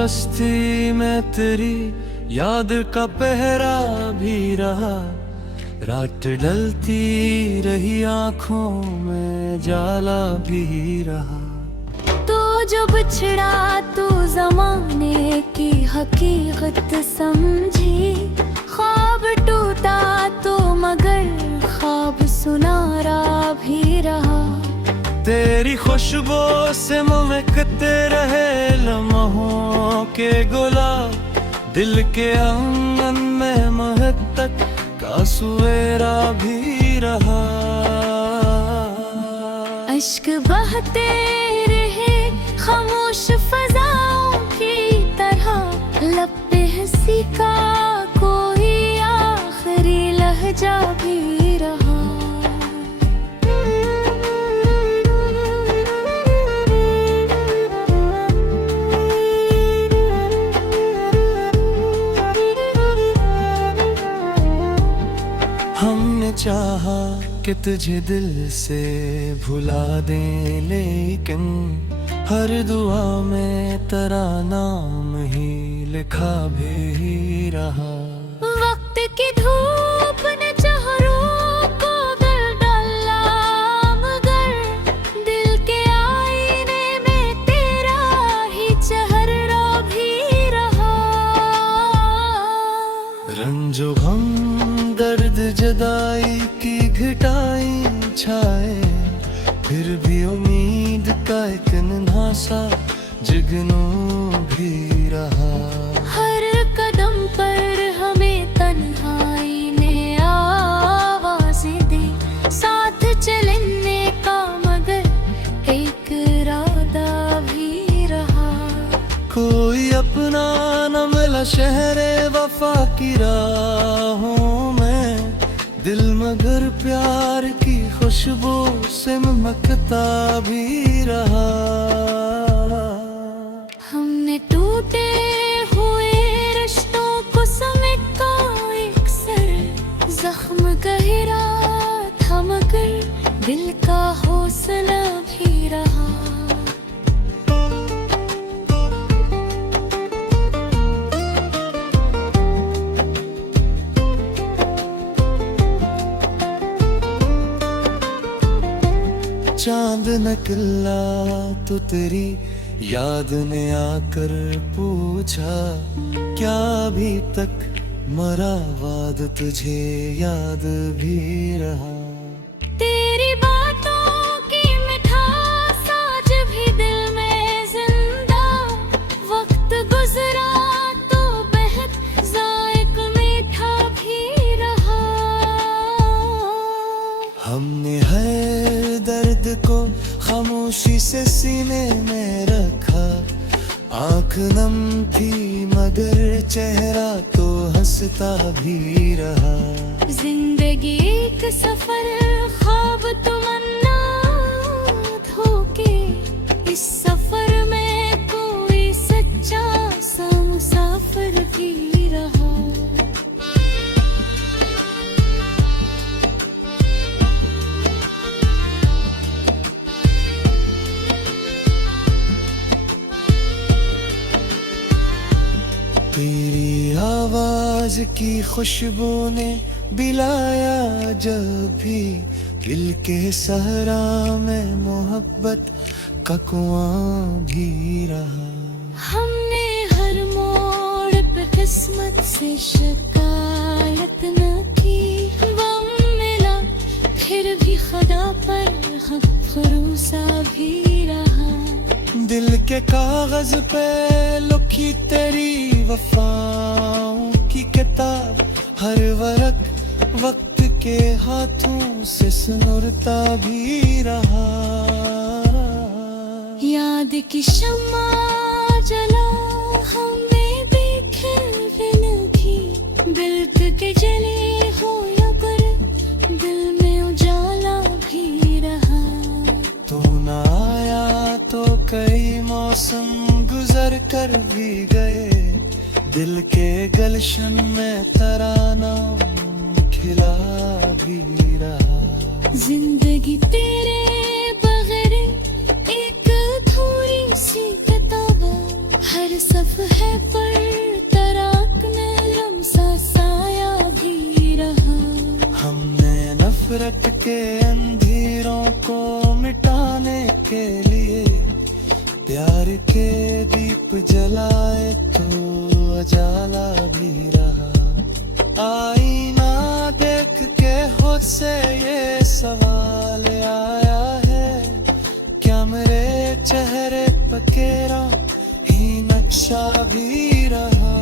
बस्ती में तेरी याद का पहरा भी रहा, रात ढलती रही आँखों में जाला भी रहा। तो जो बिछड़ा तू जमाने की हकीकत समझी, ख्वाब टूटा तो मगर ख्वाब सुनारा भी रहा। तेरी खुशबू से महकते रहे लम्हों के गुलाब, दिल के आंगन में महक तक का सुएरा भी रहा। अश्क बहते रहे खामोश फजाओं की तरह, लब पे हंसी का कोई आखिरी लहजा भी रहा। हमने चाहा कि तुझे दिल से भुला दें, लेकिन हर दुआ में तेरा नाम ही लिखा भी रहा। वक्त की धूप ने चेहरों को गल डाला, मगर दिल के आईने में तेरा ही चेहरा भी रहा। रंजो गम दर्द जुदाई की घटाई छाए, फिर भी उम्मीद का एक नन्हा सा जुगनू भी रहा। हर कदम पर हमें तन्हाई ने आवाज़ें दी, साथ चलने का मगर एक इरादा भी रहा। कोई अपना न मिला शहरे वफा की राहों में, दिल मगर प्यार की खुशबू से महकता भी रहा। हमने टूटे हुए रिश्तों को समेटा एक सर, जख्म गहरा था मगर दिल का हौसला भी रहा। चांद निकला तो तेरी याद ने आकर पूछा, क्या अभी तक मरा वाद तुझे याद भी रहा। तेरी बातों की मिठास आज भी दिल में जिंदा, वक्त गुजरा तो बेहद जायक मीठा भी रहा। हमने हर दर्द को खामोशी से सीने में रखा, आँख नम थी मगर चेहरा तो हंसता भी रहा। जिंदगी एक सफर ख्वाब तमन्ना धोके, इस सफर में कोई सच्चा सा मुसाफिर भी रहा। तेरी आवाज की खुशबू ने बिलाया जब भी, दिल के सहरा में मोहब्बत का कुआं भी रहा। हमने हर मोड़ पे किस्मत से शिकायत न की, गम मिला फिर भी खुदा पर हक भरोसा भी रहा। दिल के कागज पे लिखी तेरी वफाओं की किताब, हर वरक वक्त के हाथों से सुनरता भी रहा। याद की शम्मा जला हमें देखे लगी, दिल के जले हो या पर दिल में उजाला भी रहा। तू न आया तो कई मौसम गुजर कर भी गए, दिल के गलशन में तराना खिला भी रहा। जिंदगी तेरे बगैर एक अधूरी सी किताब, हर सफ़े पर तराक में लम्सा साया भी रहा। हमने नफरत के अंधेरों को मिटाने के लिए प्यार के दीप जलाए तो उजाला भी रहा। आईना देख के खुद से ये सवाल आया है, क्या मेरे चेहरे पर तेरा ही नक्शा भी रहा।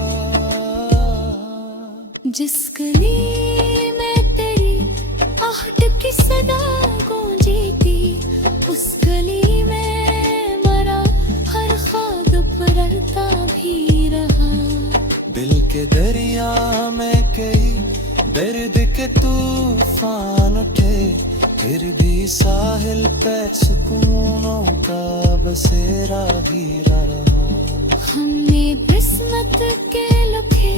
जिस गली में तेरी आहट की सदा गूंजी थी, उस गली में मरा हर ख्वाब परलता भी रहा। दिल के दरिया में कई दर्द के तूफान उठे, फिर भी साहिल पे सुकूनों का बसेरा भी रहा। हमने किस्मत के लिखे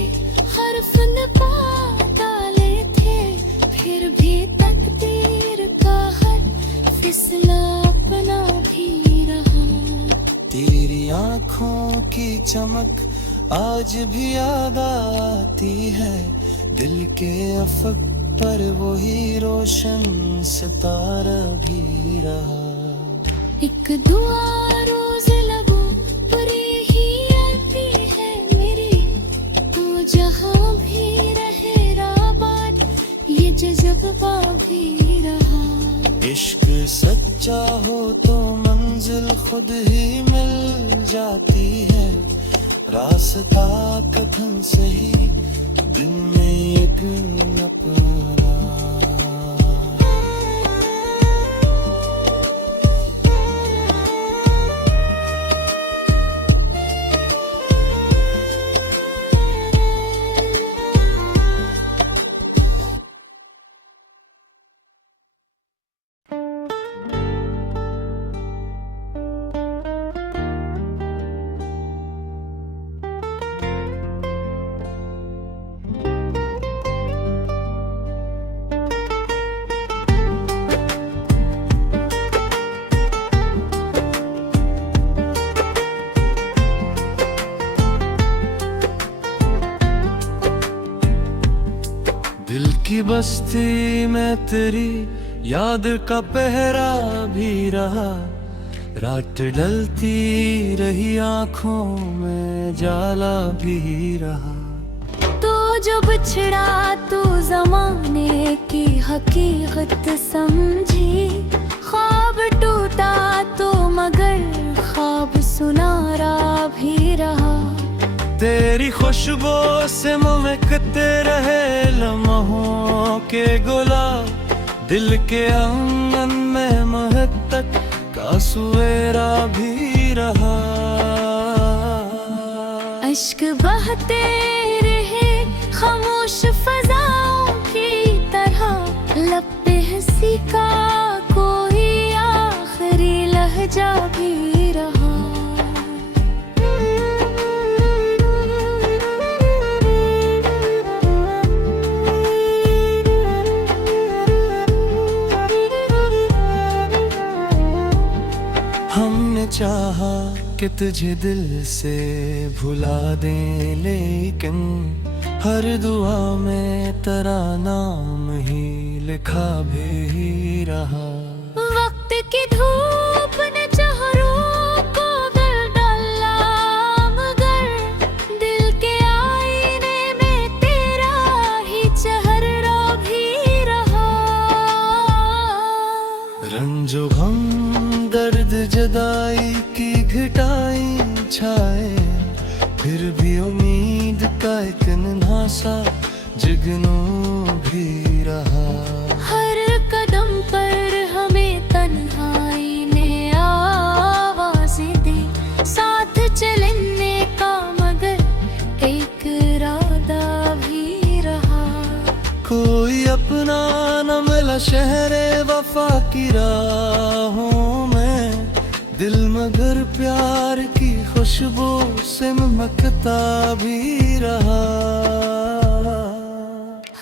हर्फ नपा डाले थे, फिर भी तकदीर का हर फिसला अपना भी रहा। तेरी आँखों की चमक आज भी याद आती है, दिल के अफक पर वही रोशन सितारा भी रहा। एक दुआ रोज लबों पर ही आती है मेरी, तो जहाँ भी रहे राबात ये जज्बा भी रहा। इश्क सच्चा हो तो मंजिल खुद ही मिल जाती है, रास्ता कथन से ही दिन में एक अपना। दिल की बस्ती में तेरी याद का पहरा भी रहा, रात ढलती रही आँखों में जाला भी रहा। तो जो बिछड़ा तू जमाने की हकीकत समझी, ख्वाब टूटा तो मगर ख्वाब सुनारा भी रहा। तेरी खुशबू से महकते रहे लम्हों के गुलाब, दिल के आंगन में महक तक का सुवेरा भी रहा। अश्क बहते रहे खामोश फजाओं की तरह, लब पे हंसी का कोई आखिरी लहजा भी रहा। हमने चाहा कि तुझे दिल से भुला दें, लेकिन हर दुआ में तेरा नाम ही लिखा भी रहा। वक्त की धूप ने चेहरों को गल डाला, मगर दिल के आईने में तेरा ही चेहरा भी रहा। रंजो गम दर्द जुदाई की घटाई छाए, फिर भी उम्मीद का एक नन्हा सा जगनू भी रहा। हर कदम पर हमें तन्हाई ने आवाज़ें दी, साथ चलने का मगर एक इरादा भी रहा। कोई अपना न मिला शहरे वफा की राहों में, दिल मगर प्यार की खुशबू से महकता भी रहा।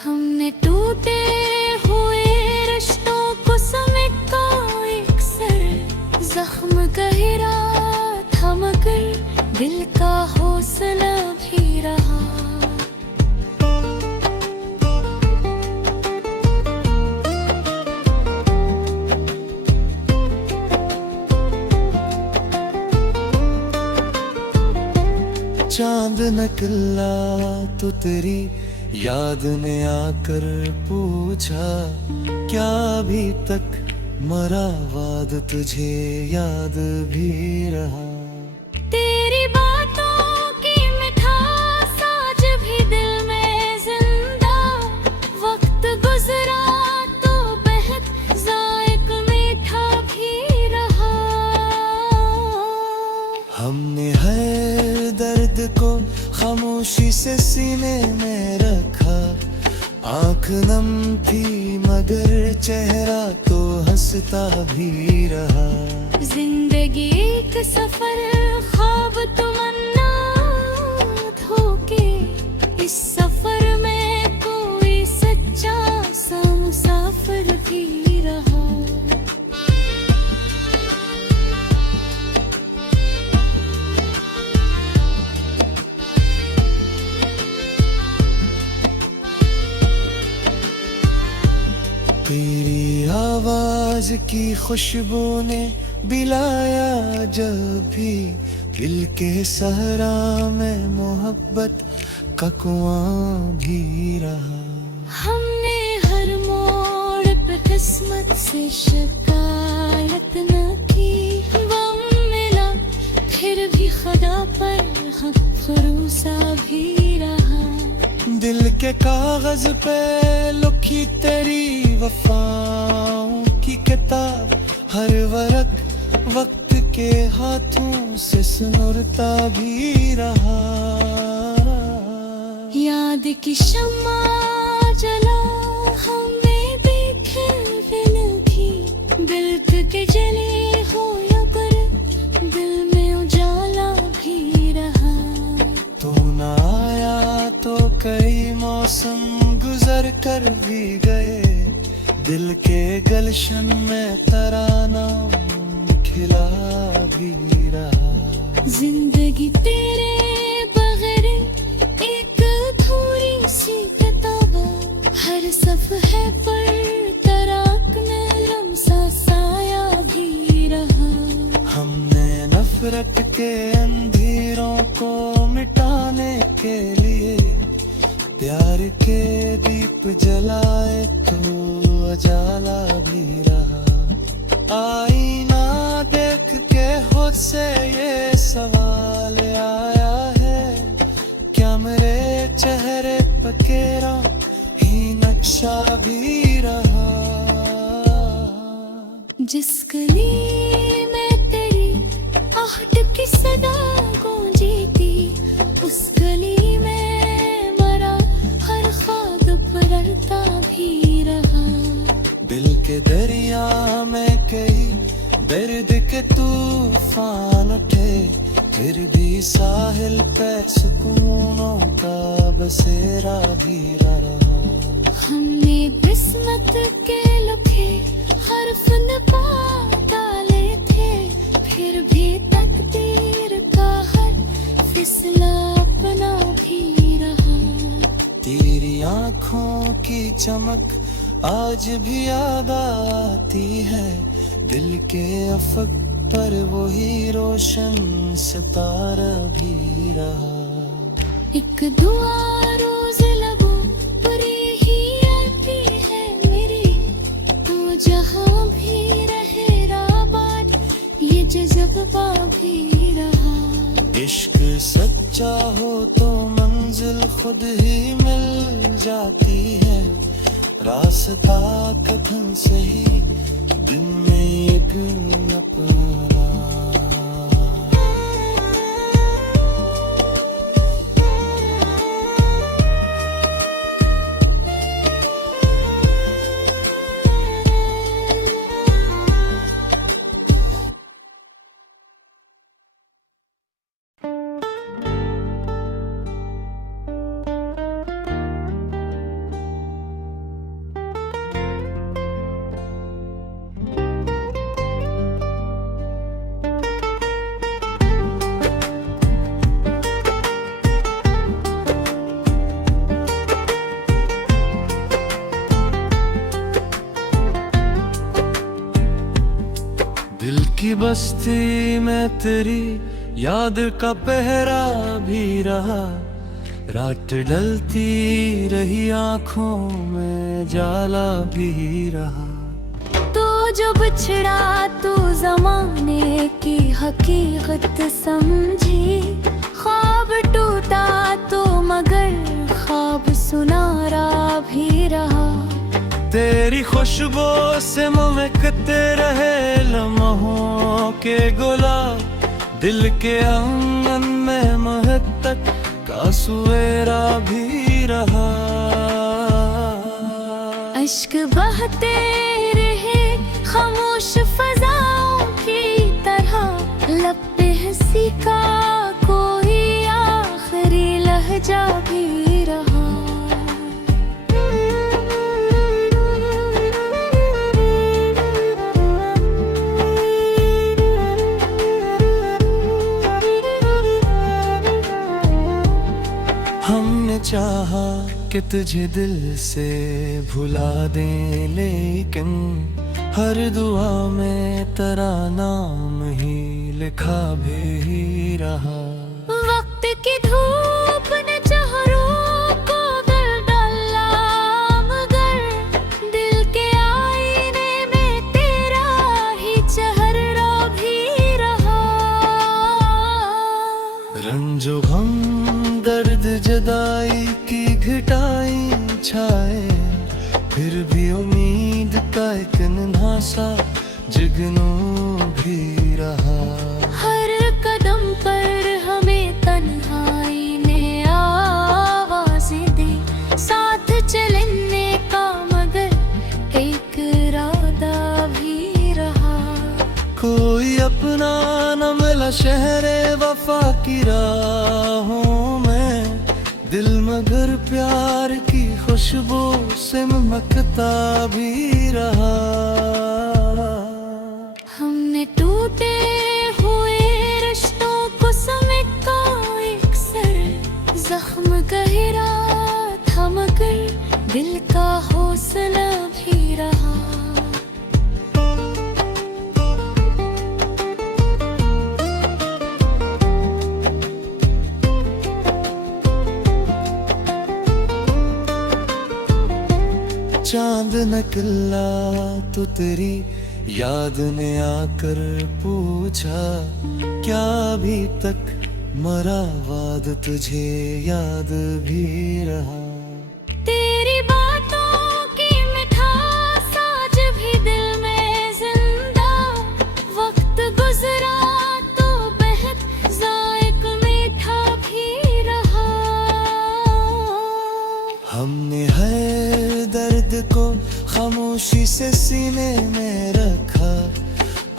हमने टूटे हुए रिश्तों को समेटा एक सर, जख्म गहरा था मगर दिल का निकला तो तेरी याद ने आकर पूछा, क्या अभी तक मरा वाद तुझे याद भी रहा। तेरी बातों की मिठास आज भी दिल में जिंदा, वक्त गुजरा तो बेहद जायक मीठा भी रहा। हमने हर दर्द को खामोशी से सीने में रखा, आंख नम थी मगर चेहरा तो हंसता भी रहा। जिंदगी एक सफर ख्वाब तमन्ना धोखे, इस सफर में कोई सच्चा सा मुसाफिर भी रहा। तेरी आवाज की खुशबू ने बिलाया जब भी दिल के सहरा में मोहब्बत का कुआं भी रहा। हमने हर मोड़ पे किस्मत से शिकायत न की, गम मिला फिर भी खुदा पर हक भरोसा भी रहा। दिल के कागज पे लिखी तेरी वफाओं की किताब, हर वरक वक्त के हाथों से सुनरता भी रहा। याद की शम्मा जला हमें देखे बिन भी, बिल्क के जले हो या पर दिल में उजाला भी रहा। तू ना आया तो कई मौसम गुजर कर भी गए, दिल के गलशन में तराना खिला भी रहा। जिंदगी तेरे बगैर एक अधूरी सी किताब, हर सफ़हे पर तराक में लम्सा साया भी रहा। हमने नफरत के अंधेरों को मिटाने के लिए प्यार के दीप जलाए तो उजाला भी रहा। आईना देख के खुद से ये सवाल आया है, क्या मेरे चेहरे पर तेरा ही नक्शा भी रहा। जिस गली में तेरी आहट की सदा गूंजी थी, उस गली में मरा हर ख्वाब परता भी रहा। दिल के दरिया में कई दर्द के तूफान उठे, फिर भी साहिल पे सुकूनों का बसेरा भी रहा। हमने किस्मत के लिखे हर्फ नपा डाले थे, फिर भी तकदीर का हर फिसला अपना भी रहा। तेरी आँखों की चमक आज भी याद आती है, दिल के अफक पर वही रोशन सितारा भी रहा। एक दुआ रोज लबों पर ही आती है मेरी, तो जहाँ भी रहे राबात ये जज्बा भी रहा। इश्क सच्चा हो तो मंजिल खुद ही मिल जाती है, रास्ता कथन सही दिन में एक अपना। दिल की बस्ती में तेरी याद का पहरा भी रहा, रात ढलती रही आंखों में जाला भी रहा। तो जो बिछड़ा तू जमाने की हकीकत समझी, ख्वाब टूटा तो मगर ख्वाब सुनारा भी रहा। तेरी खुशबू से महकते रहे लम्हों के गुलाब, दिल के आंगन में महक तक का सुएरा भी रहा। अश्क बहते रहे खामोश फजाओं की तरह, लब पे हंसी का कोई आखिरी लहजा भी रहा। हमने चाहा कि तुझे दिल से भुला दें, लेकिन हर दुआ में तेरा नाम ही लिखा भी रहा। वक्त की धूप ने चेहरों को गल डाला, मगर दिल के आईने में तेरा ही चेहरा भी रहा। रंजो गम दर्द जुदाई की घटाई छाए, फिर भी उम्मीद का एक नन्हा सा जुगनू भी रहा। हर कदम पर हमें तन्हाई ने आवाज़ें दी, साथ चलने का मगर एक इरादा भी रहा। कोई अपना न मिला शहरे वफा की राहों में, दिल मगर प्यार की खुशबू से महकता भी रहा। हमने टूटे हुए रिश्तों को समेटा एक सर, जख्म गहरा था मगर दिल का हौसला भी रहा। चांद निकला तो तेरी याद ने आकर पूछा, क्या अभी तक मरा वाद तुझे याद भी रहा। तेरी बातों की मिठास आज भी दिल में जिंदा, वक्त गुजरा तो बेहद जायक मीठा भी रहा। हमने हर दर्द को खामोशी से सीने में रखा,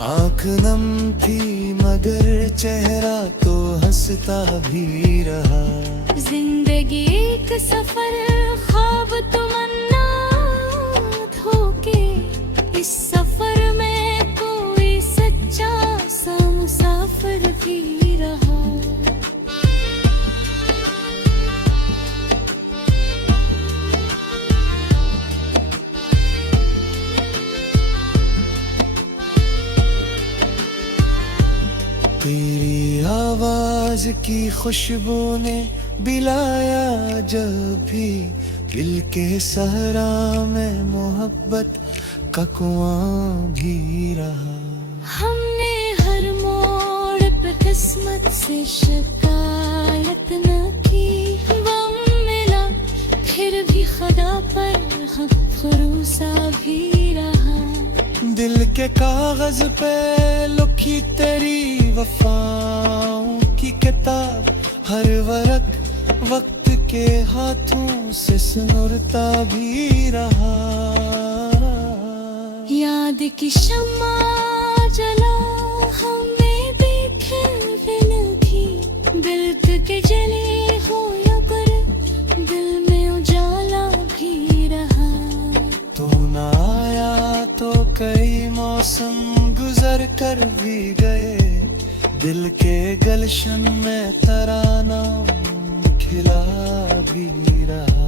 आंख नम थी मगर चेहरा तो हंसता भी रहा। जिंदगी एक सफर ख्वाब तमन्ना धोके, इस सफर में कोई सच्चा सा मुसाफिर भी रहा। तेरी आवाज की खुशबू ने बिलाया जब भी, दिल के सहरा में मोहब्बत का कुआं भी रहा। हमने हर मोड़ पे किस्मत से शिकायत न की, गम मिला फिर भी खुदा पर हक भरोसा भी रहा। दिल के कागज पे लिखी तेरी वफाओं की किताब, हर वरक वक्त के हाथों से सुनरता भी रहा। याद की शम्मा जला हमें बिखर लगी, दिल के जले हो या कर दिल में उजाला भी रहा। तू ना आया तो कई मौसम गुजर कर भी गए, दिल के गलशन में तराना खिला भी रहा।